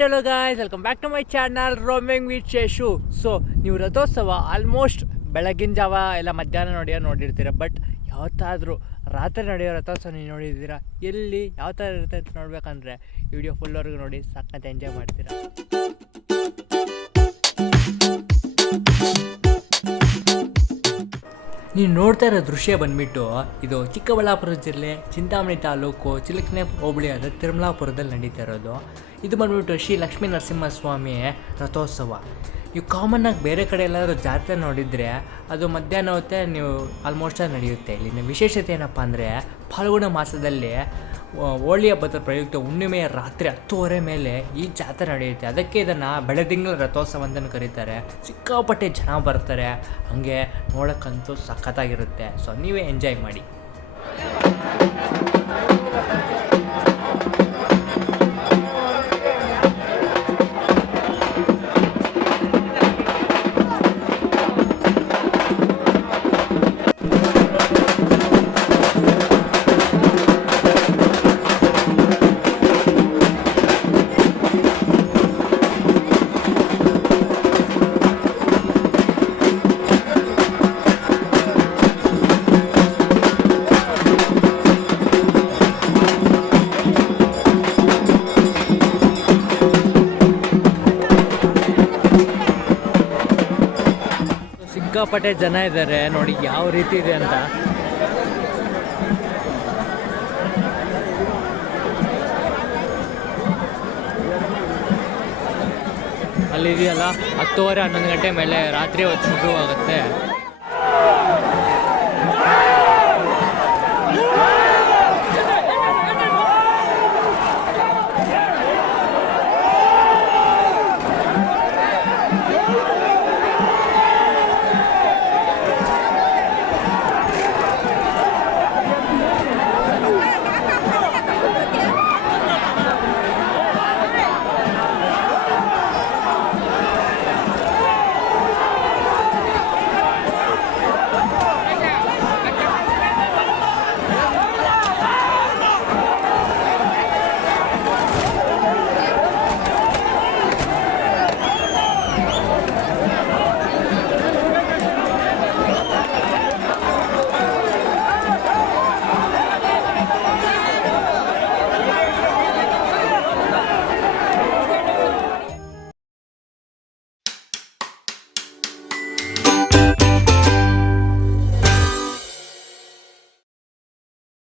And hello guys, welcome back to my channel roaming with Sheshu. So ನೀವು ರಥೋತ್ಸವ almost ಬೆಳಗಿನ ಜಾವ ಎಲ್ಲ ಮಧ್ಯಾಹ್ನ ನೋಡಿರ್ತೀರ. ಬಟ್ ಯಾವತ್ತಾದರೂ ರಾತ್ರಿ ನಡೆಯೋ ರಥೋತ್ಸವ ನೀವು ನೋಡಿದ್ದೀರಾ? ಎಲ್ಲಿ ಯಾವ ಥರ ಇರುತ್ತೆ ಅಂತ ನೋಡ್ಬೇಕಂದ್ರೆ ವಿಡಿಯೋ ಫುಲ್ವರೆಗೂ ನೋಡಿ, ಸಖತ್ ಎಂಜಾಯ್ ಮಾಡ್ತೀರಾ. ನೀವು ನೋಡ್ತಾ ಇರೋ ದೃಶ್ಯ ಬಂದುಬಿಟ್ಟು ಇದು ಚಿಕ್ಕಬಳ್ಳಾಪುರ ಜಿಲ್ಲೆ ಚಿಂತಾಮಣಿ ತಾಲೂಕು ಚಿಲಕನೆ ಹೋಬಳಿಯಾದ ತಿರುಮಲಾಪುರದಲ್ಲಿ ನಡೀತಾ ಇರೋದು. ಇದು ಬಂದುಬಿಟ್ಟು ಶ್ರೀ ಲಕ್ಷ್ಮೀ ನರಸಿಂಹಸ್ವಾಮಿ ರಥೋತ್ಸವ. ನೀವು ಕಾಮನ್ನಾಗಿ ಬೇರೆ ಕಡೆ ಎಲ್ಲಾದರೂ ಜಾತ್ರೆ ನೋಡಿದರೆ ಅದು ಮಧ್ಯಾಹ್ನ ಹೊತ್ತೆ ನೀವು ಆಲ್ಮೋಸ್ಟ್ ನಡೆಯುತ್ತೆ. ಇಲ್ಲಿನ ವಿಶೇಷತೆ ಏನಪ್ಪ ಅಂದರೆ ಫಾಲ್ಗುಣ ಮಾಸದಲ್ಲಿ ಹೋಳಿ ಹಬ್ಬದ ಪ್ರಯುಕ್ತ ಹುಣ್ಣಿಮೆಯ ರಾತ್ರಿ 10:30 ಮೇಲೆ ಈ ಜಾತ್ರೆ ನಡೆಯುತ್ತೆ. ಅದಕ್ಕೆ ಇದನ್ನು ಬೆಳದಿಂಗಳ ರಥೋತ್ಸವ ಅಂತಲೂ ಕರೀತಾರೆ. ಸಿಕ್ಕಾಪಟ್ಟೆ ಜನ ಬರ್ತಾರೆ, ಹಾಗೆ ನೋಡೋಕ್ಕಂತೂ ಸಖತ್ತಾಗಿರುತ್ತೆ. ಸೊ ನೀವೇ ಎಂಜಾಯ್ ಮಾಡಿ. ಸಿಕ್ಕಾಪಟ್ಟೆ ಜನ ಇದ್ದಾರೆ ನೋಡಿ ಯಾವ ರೀತಿ ಇದೆ ಅಂತ. ಅಲ್ಲಿದೆಯಲ್ಲ 10:30 11 ಗಂಟೆ ಮೇಲೆ ರಾತ್ರಿ ಹೊತ್ತು ಶುರು ಆಗುತ್ತೆ.